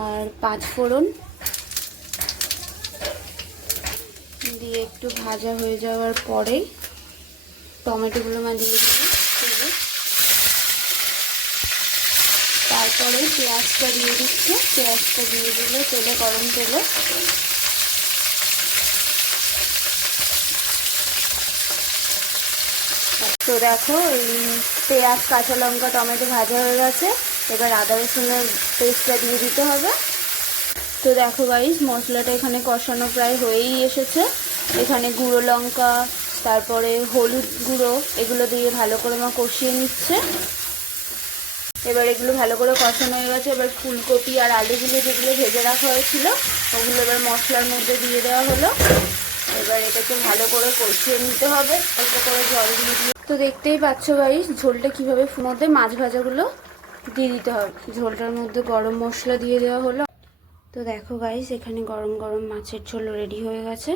আর 5 ফোড়ন দিয়ে একটু ভাজা হয়ে যাওয়ার পরেই টমেটোগুলো দিয়ে দেবো তেলে। তারপরে পেঁয়াজটা দিয়ে দিচ্ছি। পেঁয়াজটা দিয়ে দিলে তেলে, গরম তেলে তো দেখো এই পেঁয়াজ, কাঁচা লঙ্কা, টমেটো ভাজা হয়ে গেছে। এবার আদা রসুনের পেস্টটা দিয়ে দিতে হবে। তো দেখো গাইস, মশলাটা এখানে কষানো প্রায় হয়েই এসেছে। এখানে গুঁড়ো লঙ্কা, তারপরে হলুদ গুঁড়ো, এগুলো দিয়ে ভালো করে মা কষিয়ে নিচ্ছে। এবার এগুলো ভালো করে কষানো হয়ে গেছে। এবার ফুলকপি আর আলুগুলো যেগুলো ভেজে রাখা হয়েছিল ওগুলো এবার মশলার মধ্যে দিয়ে দেওয়া হলো। এবার এটাকে ভালো করে কষিয়ে নিতে হবে, অল্প করে জল দিয়ে দিয়ে। তো দেখতেই পাচ্ছ গাইস ঝোলটা কীভাবে মধ্যে মাছ ভাজাগুলো দিয়ে দিতে হবে। ঝোলটার মধ্যে গরম মশলা দিয়ে দেওয়া হলো। তো দেখো গাইস, এখানে গরম গরম মাছের ঝোল রেডি হয়ে গেছে।